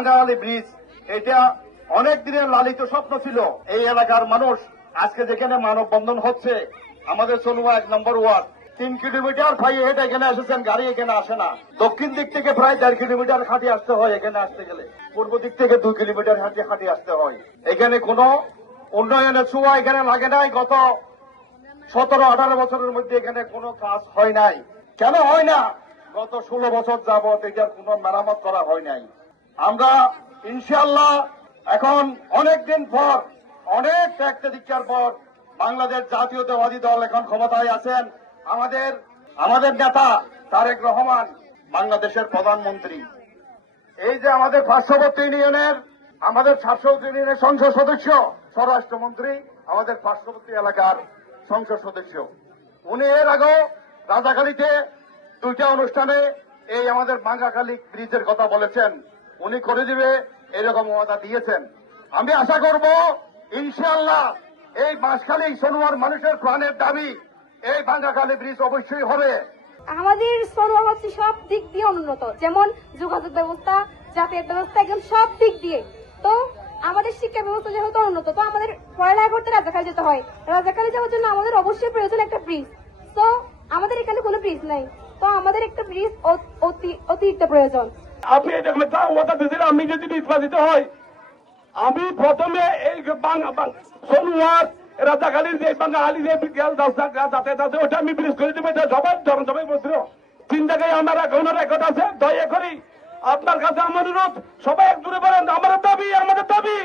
বাঙ্গালী bridge, এটা অনেক দিনের লালিত স্বপ্ন ছিল। এই এলাকার মানুষ আজকে যেখানে মানববন্ধন হচ্ছে, আমাদের সলুয়া 1 নম্বর ওয়ার্ড, 3 কিলোমিটার ভাই হেঁটে এখানে এসেছেন, গাড়ি এখানে আসে না। দক্ষিণ দিক থেকে প্রায় 1.5 কিলোমিটার হাঁটি আসতে হয় এখানে আসতে গেলে, পূর্ব দিক থেকে 2 কিলোমিটার হাঁটি আসতে হয়। এখানে কোনো উন্নয়নের ছোঁয়া এখানে লাগে নাই। গত 17-18 বছরের মধ্যে এখানে কোনো কাজ হয় নাই। কেন হয় না? গত 16 বছর যাবত এটার কোনো মেরামত করা হয় নাই। আমরা ইনশাআল্লাহ এখন অনেকদিন পর, অনেক ত্যাগ পর বাংলাদেশ জাতীয়তাবাদী দল এখন ক্ষমতায় আছেন। আমাদের নেতা তারেক রহমান বাংলাদেশের প্রধানমন্ত্রী। এই যে আমাদের পার্শ্ববর্তী ইউনিয়নের, আমাদের পার্শ্ববর্তী ইউনিয়নের সংসদ সদস্য, স্বরাষ্ট্রমন্ত্রী, আমাদের পার্শ্ববর্তী এলাকার সংসদ সদস্য, উনি এর আগেও রাজাখালীতে 2টা অনুষ্ঠানে এই আমাদের বাঙ্গাখালী ব্রিজের কথা বলেছেন। উনি করে দিবে এরকম ওয়াদা দিয়েছেন। আমি আশা করব ইনশাআল্লাহ এই বাঁশখালী সনুয়ার মানুষের প্রাণের দাবি, এই বাঙ্গাখালী ব্রিজ অবশ্যই হবে। আমাদের সনুয়া হচ্ছে সব দিক দিয়ে উন্নত, যেমন যোগাযোগ ব্যবস্থা, যাতায়াত ব্যবস্থা, একদম সব দিক দিয়ে। তো আমাদের শিক্ষা ব্যবস্থা যেহেতু উন্নত, তো আমাদের পড়ালেখা করতে রাজাখালী যেতে হয়। রাজাখালী যাওয়ার জন্য আমাদের অবশ্যই প্রয়োজন একটা ব্রিজ। তো আমাদের এখানে কোনো ব্রিজ নাই, তো আমাদের একটা ব্রিজ অতিরিক্ত প্রয়োজন। আপনি ওটা দিয়েছিলেন, আমি যদি নির্বাচিত হয়, আমি প্রথমে এই সনুয়ার রাজাখালীর যে বাঙালি যে যাতায়াত আছে ওটা আমি ব্রিজ করে দেবো। এটা সবাই জনসভায় বলছিল। 3 জায়গায় আমার এখনো রেকর্ড আছে। দয়া করি আপনার কাছে আমার অনুরোধ, সবাই এক দূরে বলেন আমাদের দাবি, আমাদের দাবি।